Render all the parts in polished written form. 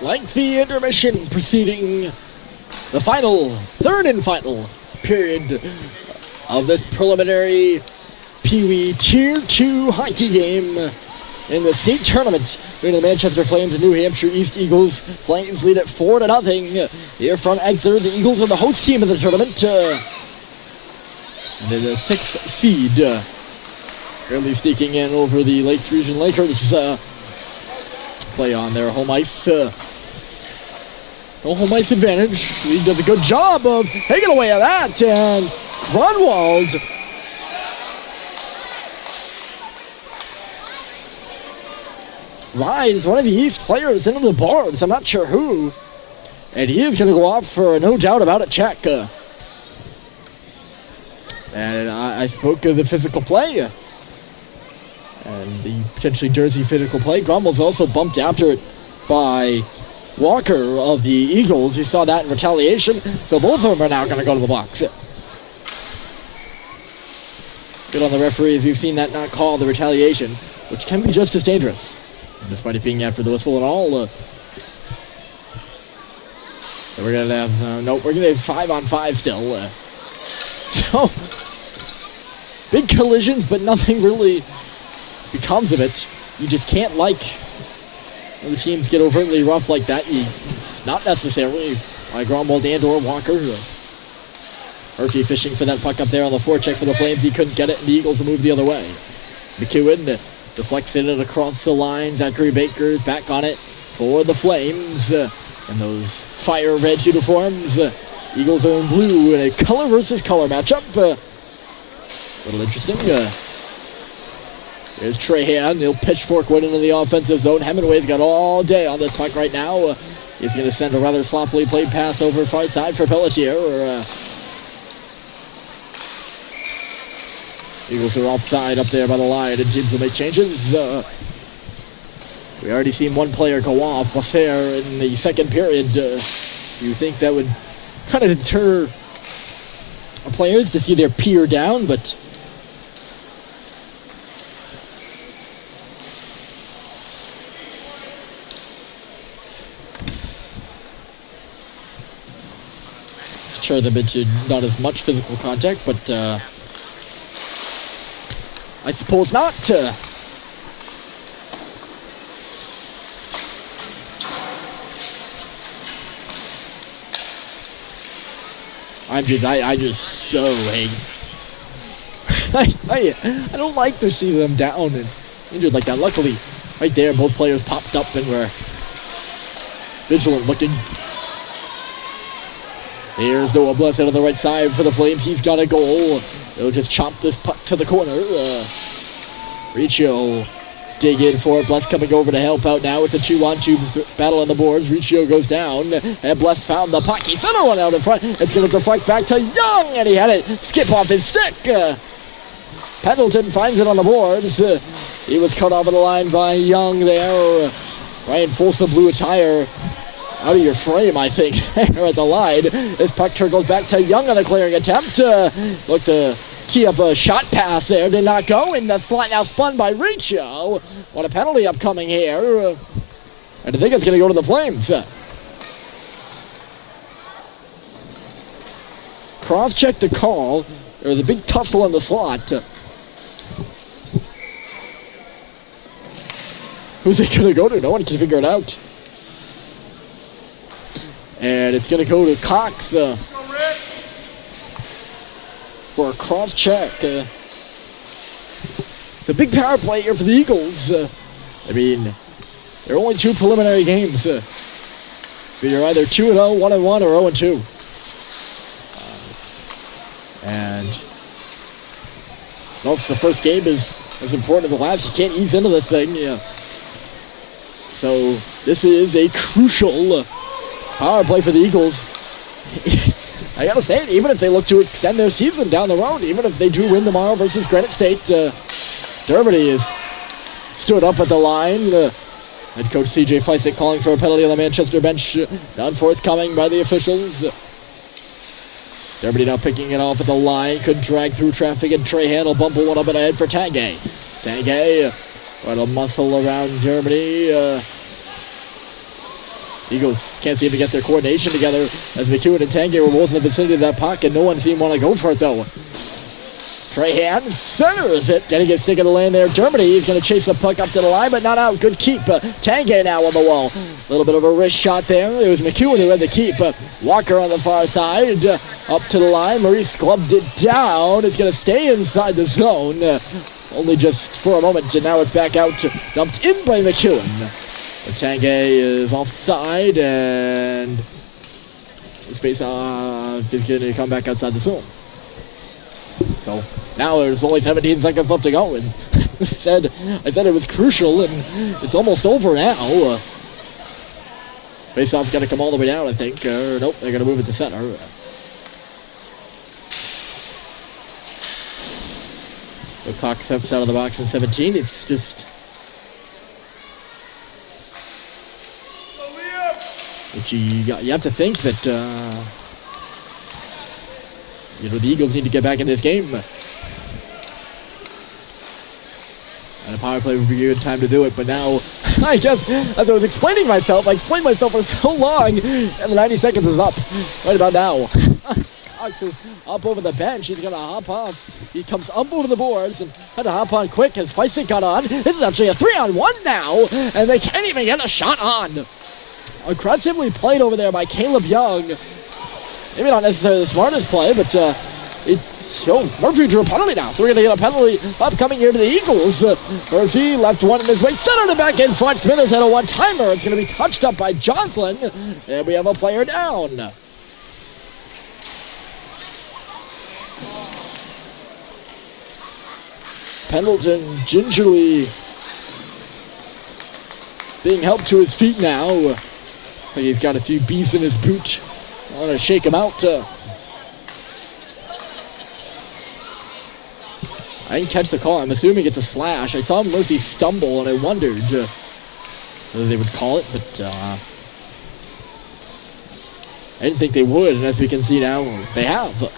lengthy intermission preceding the third and final period of this preliminary Pee Wee Tier 2 hockey game in the state tournament between the Manchester Flames and New Hampshire East Eagles. Flames lead at 4-0 here from Exeter. The Eagles are the host team of the tournament. And they're the 6th seed. Barely sneaking in over the Lakes Region Lakers. Play on their home ice. No home ice advantage. He does a good job of taking away at that. And Grunwald rides one of the East players into the boards. I'm not sure who. And he is going to go off for no doubt about it check. And I spoke of the physical play. And the potentially dirty physical play. Grummel's also bumped after it by Walker of the Eagles. You saw that in retaliation. So both of them are now going to go to the box. Good on the referees. You've seen that not call the retaliation, which can be just as dangerous, despite it being after the whistle and all. So we're going to have, we're going to have 5-on-5 still. So, big collisions, but nothing really becomes of it. You just can't when the teams get overtly rough like that. It's not necessarily by Gromwald and or Walker. Murphy fishing for that puck up there on the forecheck for the Flames. He couldn't get it, and the Eagles will move the other way. McEwen deflects it across the line. Zachary Baker's back on it for the Flames. In those fire red uniforms. Eagles are in blue in a color versus color matchup. A little interesting. Here's Trahan. He'll pitchfork one into the offensive zone. Hemingway's got all day on this puck right now. He's going to send a rather sloppily played pass over far side for Pelletier. Eagles are offside up there by the line, and teams will make changes. We already seen one player go off, Wasser, in the second period. You think that would kind of deter players to see their peer down, but sure them into not as much physical contact, but I suppose not. I just so hate. I don't like to see them down and injured like that. Luckily, right there, both players popped up and were vigilant looking. Here's Noah Bless out of the right side for the Flames. He's got a goal. They'll just chop this puck to the corner. Riccio dig in for it. Bless coming over to help out now. It's a 2-on-2 battle on the boards. Riccio goes down, and Bless found the puck. He sent one out in front. It's going to deflect back to Young, and he had it skip off his stick. Pendleton finds it on the boards. He was cut off of the line by Young there. Brian Folsom blew a tire out of your frame, I think, there at the line. This puck goes back to Young on the clearing attempt. Looked to tee up a shot pass there. Did not go, and the slot now spun by Riccio. What a penalty upcoming here. And I think it's going to go to the Flames. Cross-check the call. There was a big tussle in the slot. Who's it going to go to? No one can figure it out. And it's going to go to Cox for a cross check. It's a big power play here for the Eagles. I mean, there are only 2 preliminary games. So you're either 2-0, 1-1, or 0-2. And also the first game is as important as the last. You can't ease into this thing. Yeah. So this is a crucial power play for the Eagles. I gotta say it, even if they look to extend their season down the road, even if they do win tomorrow versus Granite State, Dermody has stood up at the line. Head coach C.J. Feisik calling for a penalty on the Manchester bench. Not forthcoming by the officials. Dermody now picking it off at the line. Could drag through traffic, and Trahan will bumble one up and ahead for Tanguay. Tanguay, right a muscle around Dermody. Eagles can't seem to get their coordination together as McEwen and Tanguay were both in the vicinity of that puck, and no one seemed to want to go for it, though. Trahan centers it, getting a stick in the lane there. Germany, he's going to chase the puck up to the line, but not out. Good keep. Tanguay now on the wall. A little bit of a wrist shot there. It was McEwen who had the keep. Walker on the far side, up to the line. Maurice gloved it down. It's going to stay inside the zone. Only just for a moment, and now it's back out, dumped in by McEwen. But Tanguay is offside, and his face-off is going to come back outside the zone. So now there's only 17 seconds left to go, and I said it was crucial, and it's almost over now. Face-off's got to come all the way down, I think. Nope, they're going to move it to center. So Cox steps out of the box in 17. It's just... But you have to think that... the Eagles need to get back in this game. And a power play would be a good time to do it, but now, I guess, as I was explaining myself, I explained myself for so long, and the 90 seconds is up right about now. Cox is up over the bench. He's going to hop off. He comes up over the boards and had to hop on quick as Feisik got on. This is actually a 3-on-1 now, and they can't even get a shot on. Aggressively played over there by Caleb Young. Maybe not necessarily the smartest play, but Murphy drew a penalty now, so we're going to get a penalty upcoming here to the Eagles. Murphy left one in his way, centered it back in front. Smithers had a one-timer. It's going to be touched up by Johnson, and we have a player down. Pendleton gingerly being helped to his feet now. Looks like he's got a few bees in his boot. I want to shake him out. I didn't catch the call. I'm assuming it's a slash. I saw Murphy stumble, and I wondered whether they would call it, but I didn't think they would, and as we can see now, they have.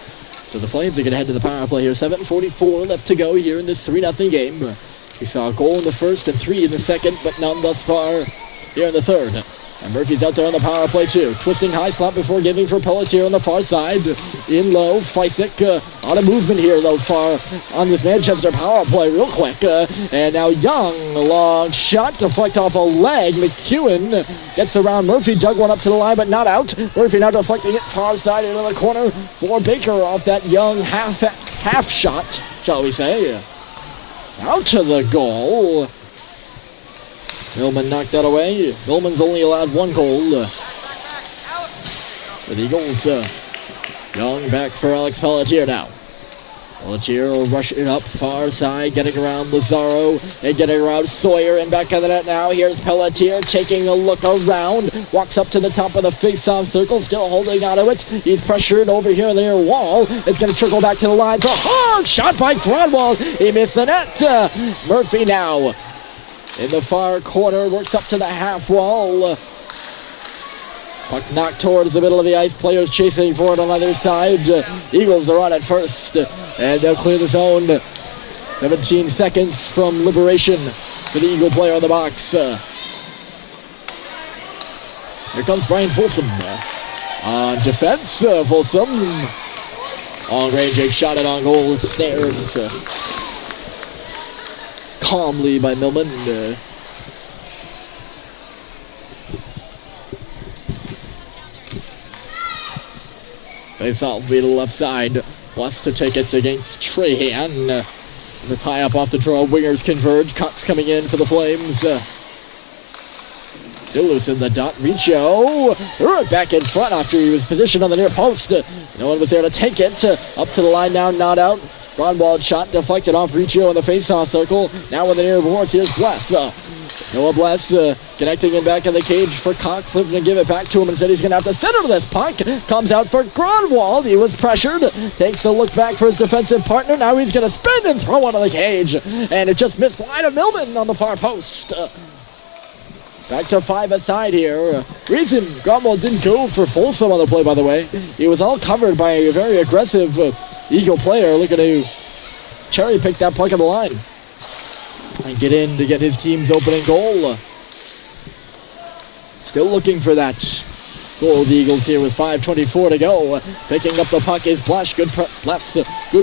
So the Flames are going to head to the power play here. 7:44 left to go here in this 3-0 game. We saw a goal in the first and 3 in the second, but none thus far here in the third. And Murphy's out there on the power play too. Twisting high slot before giving for Pelletier on the far side. In low, Feisik. A lot of movement here thus far on this Manchester power play real quick. And now Young, long shot, deflect off a leg. McEwen gets around Murphy, dug one up to the line but not out. Murphy now deflecting it far side into the corner for Baker off that Young half shot, shall we say. Out to the goal. Millman knocked that away. Millman's only allowed one goal for the Eagles. Young back for Alex Pelletier now. Pelletier will rush it up far side, getting around Lazaro and getting around Sawyer, and back of the net now. Here's Pelletier taking a look around, walks up to the top of the face-off circle, still holding onto it. He's pressured over here in the near wall. It's going to trickle back to the line. It's a hard shot by Gronwald. He missed the net. Murphy now in the far corner, works up to the half wall. Puck knocked towards the middle of the ice. Players chasing for it on either side. Eagles are on at first, and they'll clear the zone. 17 seconds from liberation for the Eagle player on the box. Here comes Brian Folsom. On defense, Folsom. Long range, Jake shot it on goal. Snared calmly by Millman. Face-off be to the left side. Wants to take it against Trahan. The tie-up off the draw. Wingers converge. Cox coming in for the Flames. Still loose in the dot. Riccio threw it back in front after he was positioned on the near post. No one was there to take it. Up to the line now, not out. Gronwald shot deflected off Riccio in the face-off circle. Now in the near boards, here's Bless. Noah Bless connecting in back of the cage for Cox. Lives to give it back to him. Instead, he's going to have to center this puck. Comes out for Gronwald. He was pressured. Takes a look back for his defensive partner. Now he's going to spin and throw onto the cage. And it just missed wide of Millman on the far post. Back to 5 aside here. Reason Gronwald didn't go for Folsom on the play, by the way. He was all covered by a very aggressive Eagle player looking to cherry pick that puck on the line and get in to get his team's opening goal. Still looking for that goal. The Eagles here with 5:24 to go. Picking up the puck is Blush. Good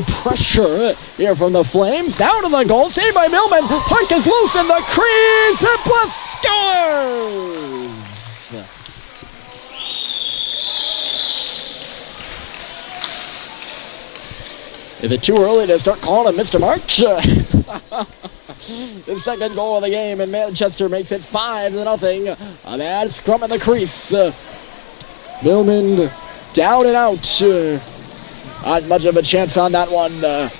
pressure here from the Flames. Down to the goal. Saved by Millman. Puck is loose in the crease. And Blush scores! Is it too early to start calling him Mr. March? The second goal of the game, and Manchester makes it 5-0. A bad scrum in the crease. Millman down and out. Not much of a chance on that one. And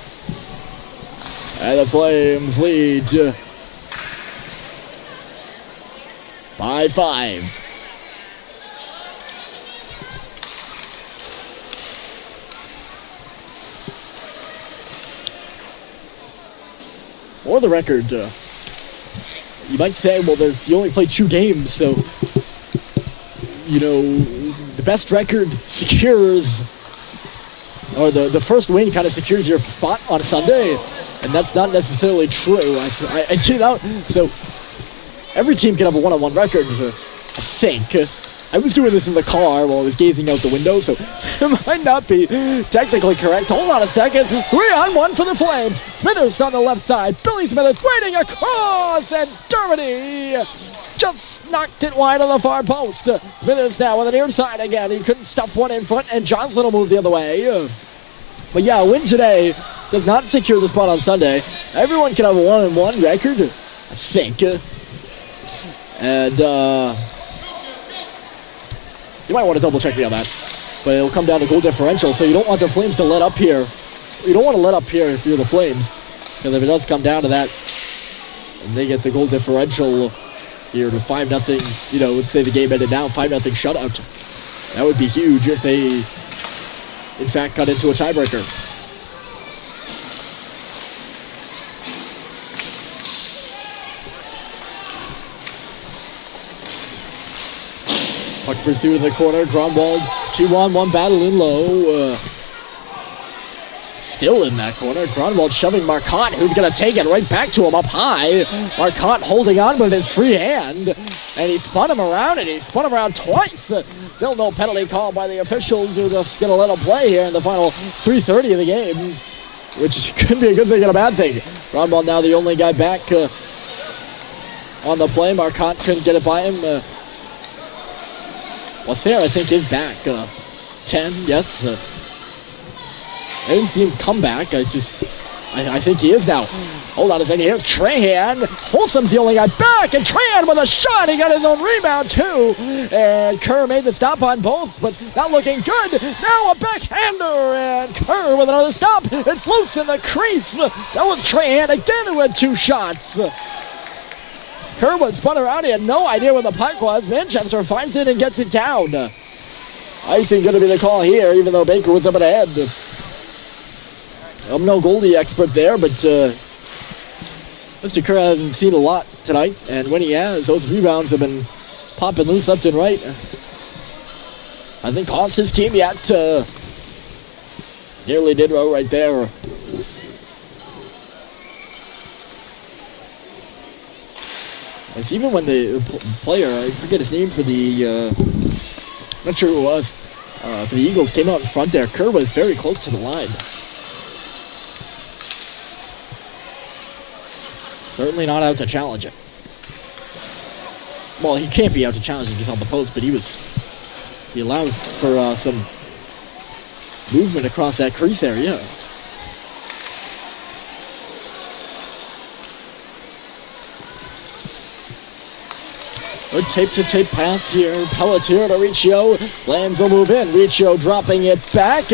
the Flames lead by 5. For the record, you might say, well, you only played 2 games, so, you know, the best record secures, or the first win kind of secures your spot on Sunday, and that's not necessarily true. I do that. So every team can have a 1-on-1 record, I think. I was doing this in the car while I was gazing out the window, so it might not be technically correct. Hold on a second. 3-on-1 for the Flames. Smithers on the left side. Billy Smithers waiting across, and Dermody just knocked it wide on the far post. Smithers now on the near side again. He couldn't stuff one in front, and Johnson will move the other way. But yeah, a win today does not secure the spot on Sunday. Everyone can have a 1-on-1 record, I think. And, you might want to double check me on that, but it'll come down to goal differential, so you don't want the Flames to let up here. You don't want to let up here if you're the Flames, because if it does come down to that, and they get the goal differential here to 5-0, you know, let's say the game ended now, 5-0 shutout. That would be huge if they, in fact, got into a tiebreaker. Puck pursued in the corner. Grunwald, 2-on-1 battle in low. Still in that corner. Grunwald shoving Marcotte, who's going to take it right back to him up high. Marcotte holding on with his free hand. And he spun him around, and he spun him around twice. Still no penalty called by the officials, who are just going to let him play here in the final 3:30 of the game, which could be a good thing and a bad thing. Grunwald now the only guy back on the play. Marcotte couldn't get it by him. Sarah, I think, is back. 10, yes. I didn't see him come back. I think he is now. Hold on a second. Here's Trahan. Wholesom's the only guy back, and Trahan with a shot. He got his own rebound, too. And Kerr made the stop on both, but not looking good. Now a backhander, and Kerr with another stop. It's loose in the crease. That was Trahan again, who had 2 shots. Kerr was spun around. He had no idea where the puck was. Manchester finds it and gets it down. Icing going to be the call here, even though Baker was up ahead. I'm no goalie expert there, but Mr. Kerr hasn't seen a lot tonight, and when he has, those rebounds have been popping loose left and right. I think cost his team yet. Nearly did right there. It's even when the player, I forget his name for the, not sure who it was, for the Eagles, came out in front there. Kerr was very close to the line. Certainly not out to challenge it. Well, he can't be out to challenge it, he's on the post, but he allowed for some movement across that crease area. Good tape-to-tape pass here. Pelletier to Riccio. Flames will move in. Riccio dropping it back.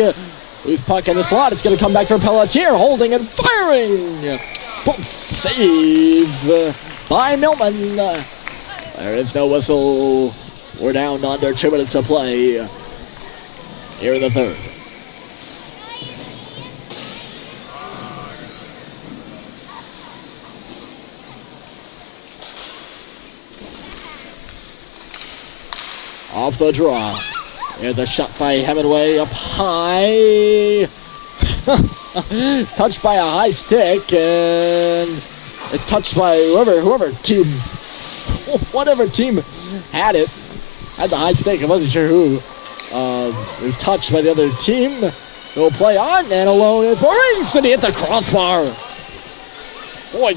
Loose puck in the slot. It's going to come back for Pelletier. Holding and firing. Both save by Millman. There is no whistle. We're down under 2 minutes to play here in the third. Off the draw. There's a shot by Hemingway up high. Touched by a high stick, and it's touched by whatever team had it. had the high stick. I wasn't sure who was touched by the other team. They'll play on, and alone is Maurice, and he hit the crossbar. Boy,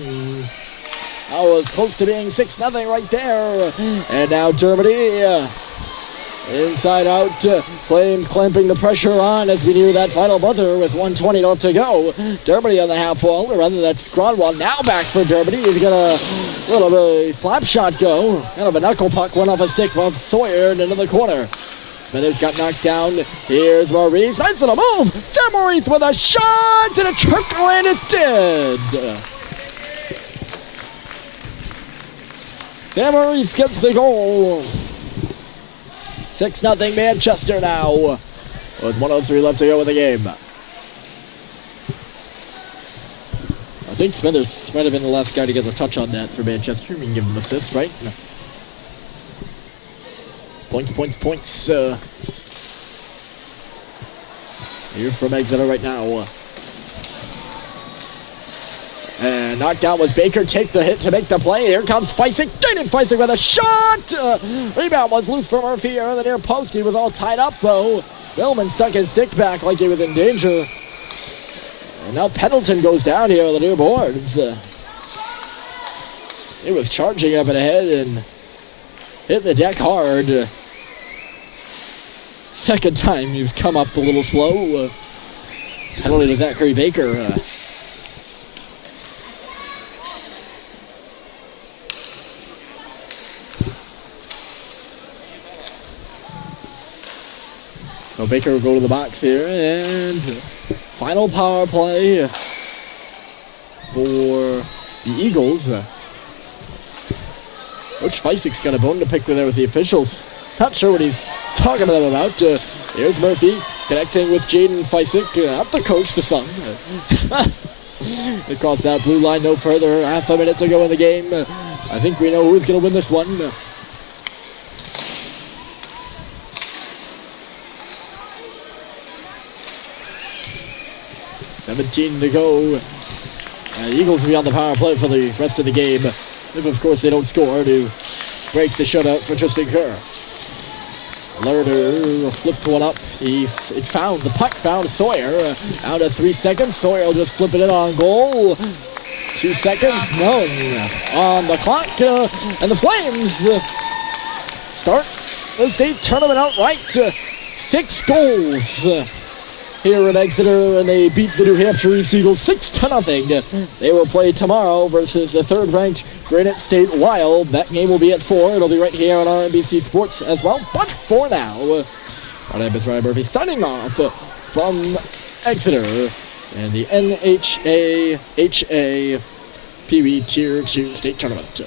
that was close to being 6-0 right there. And now Dermody, inside out, Flames clamping the pressure on as we near that final buzzer with 1:20 left to go. Dermody on the half wall, or rather that's Gronwald now back for Dermody. He's got a little bit of slap shot go. Kind of a knuckle puck went off a stick of Sawyer into the corner. Smithers got knocked down. Here's Maurice. Nice little move. Sam Maurice with a shot and a trickle, and it's dead. Sam Maurice gets the goal. 6-0 Manchester now, with 1:03 left to go in the game. I think Smithers might have been the last guy to get a touch on that for Manchester. We can give him an assist, right? Points. Here from Exeter right now. And knocked down was Baker. Take the hit to make the play. Here comes Feisig. Jaden Feisig with a shot. Rebound was loose for Murphy here in the near post. He was all tied up though. Millman stuck his stick back like he was in danger. And now Pendleton goes down here on the near boards. He was charging up and ahead and hit the deck hard. Second time he's come up a little slow. Penalty to Zachary Baker. So Baker will go to the box here, and final power play for the Eagles. Coach Feisig's got a bone to pick with there with the officials. Not sure what he's talking to them about. Here's Murphy connecting with Jaden Feisig. Up the coach, the son. Across that blue line no further. Half a minute to go in the game. I think we know who's going to win this one. $17 to go. The Eagles will be on the power play for the rest of the game. If, of course, they don't score to break the shutout for Tristan Kerr. Lerner flipped one up. The puck found Sawyer. Out of 3 seconds. Sawyer will just flip it in on goal. 2 seconds, none on the clock. And the Flames start the state tournament outright. 6 goals here in Exeter, and they beat the New Hampshire East Eagles 6-0. They will play tomorrow versus the third-ranked Granite State Wild. That game will be at 4. It'll be right here on RNBC Sports as well. But for now, my name is Ryan Murphy signing off from Exeter and the NHAHA Pee Wee Tier 2 State Tournament.